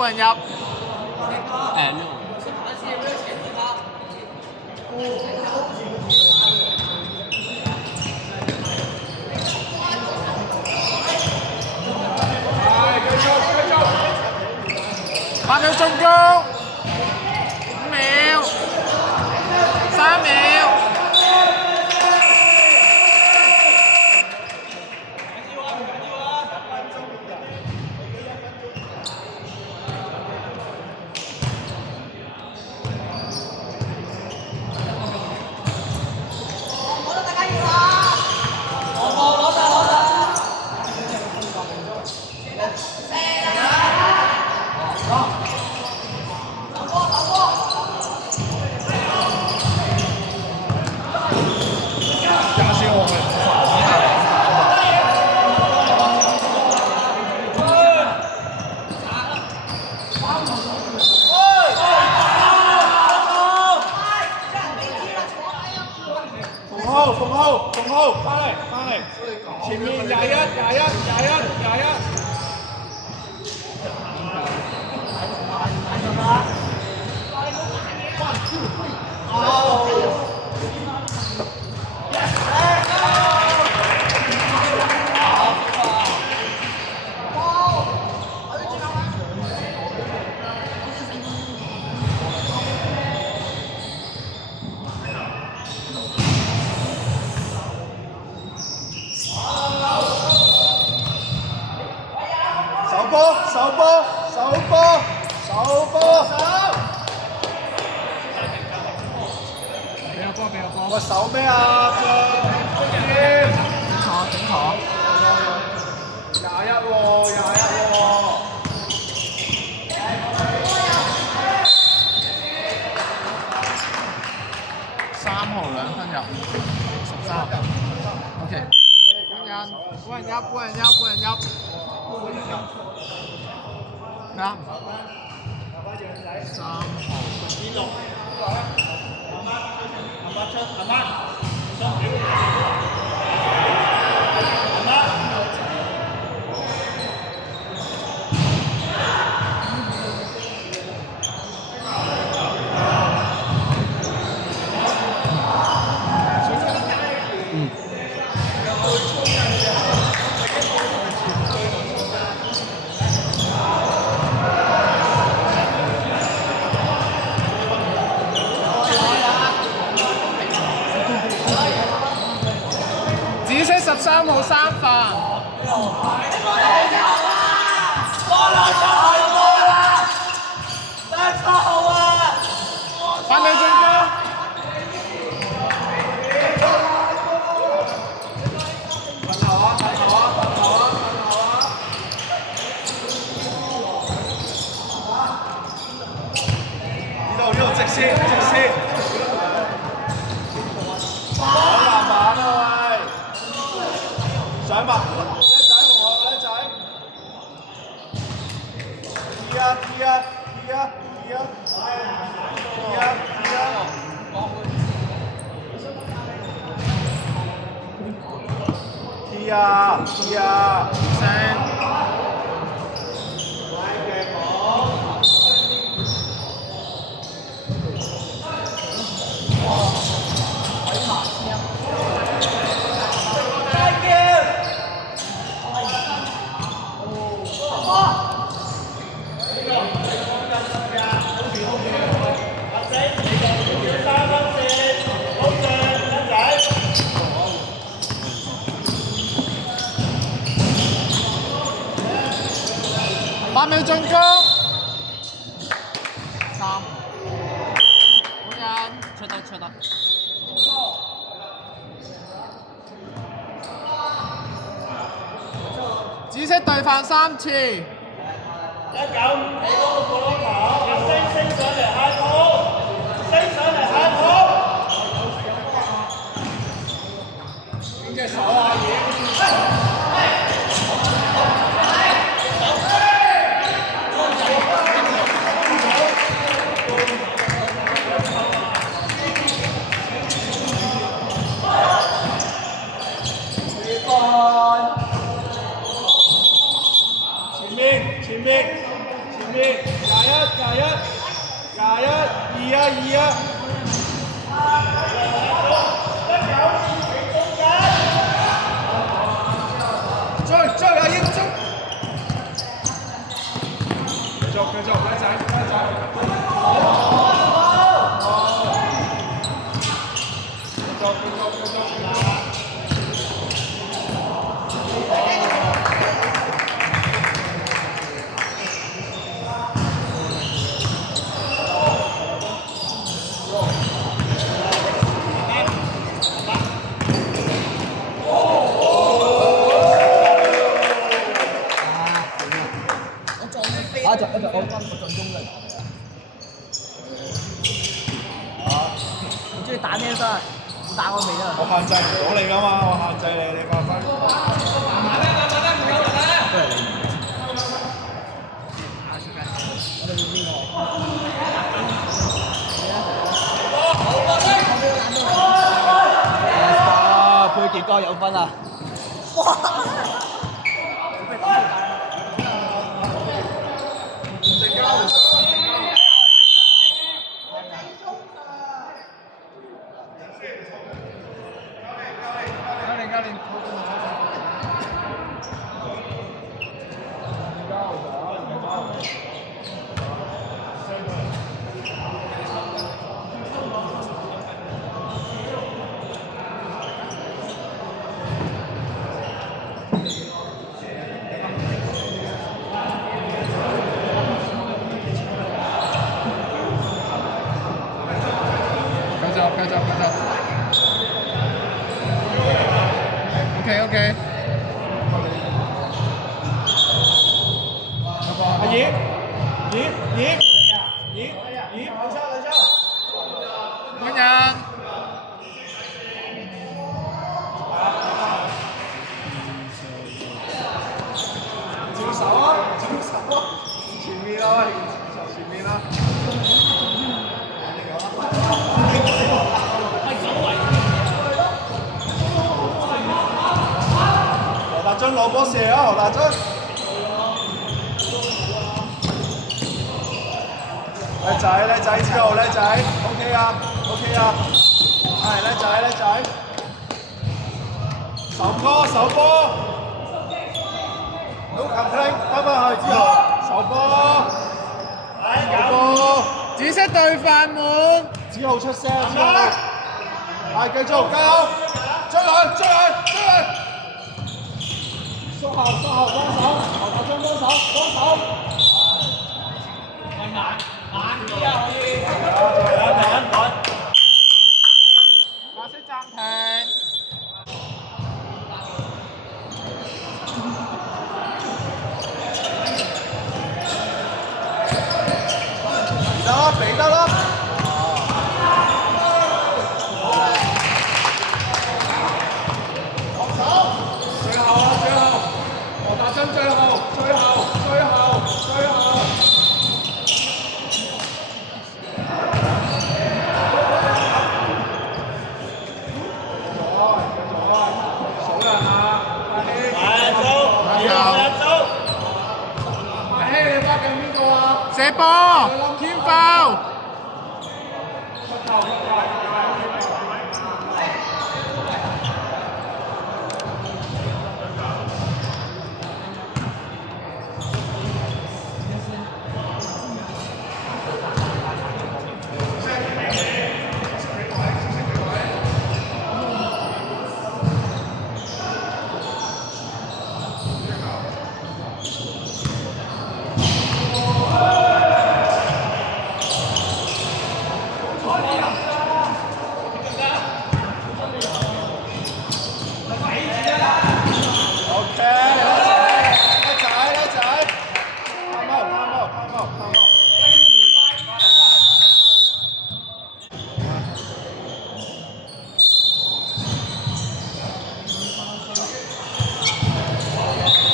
不能入。8秒進攻，5秒，3秒。奉浩，翻嚟，前面21，手波！俾我波！手咩啊？整堂21喎3號2分入13。OK。半人入。啱。3號。紫色13號3分。8秒進攻。呢度直線。慢慢啊喂！上吧，叻仔同學，叻仔。T1 8秒進攻。3。本人出得。紫色對犯3次。19起嗰個過龍頭，升上嚟下鋪，邊隻手啊？前面，21，2啊！追阿英追！繼續，靚仔。繼續。一隻我進攻力。你中意打咩分？打我未啊？我限制唔到你㗎嘛，我限制你發揮。佩傑哥有分啊！OK。阿葉，冷笑。本人。照手啊！前面啦。何達津攞波射啊！何達津。叻仔，之後叻仔 ，OK 啊，係叻仔，手波，好擒聽，翻返去之後，手波，紫色對犯滿，子豪出聲，係繼續交，追佢，縮後幫手，何達津幫手。慢啲啊！可以。白色暫停。俾得啦。最後，何達津最後。射波，天foul。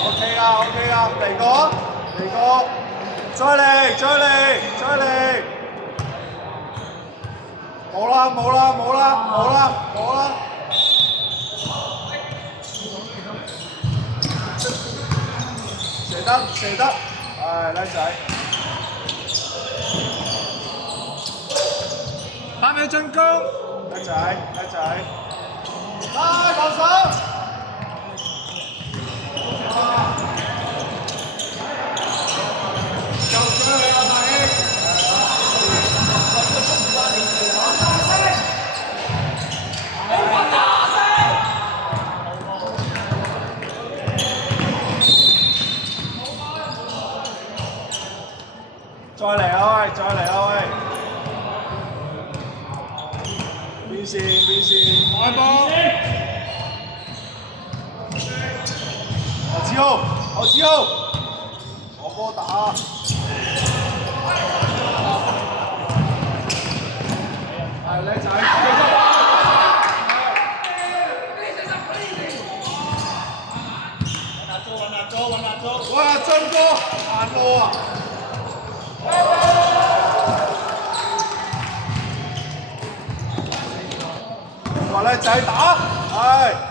OK 啊，嚟過，再嚟，冇啦，射得，係叻仔，8秒進攻，叻仔，防守。再嚟啊喂！變線，開波，何志豪，我波打，係叻仔，哇！進波，彈波啊！話叻仔打，係。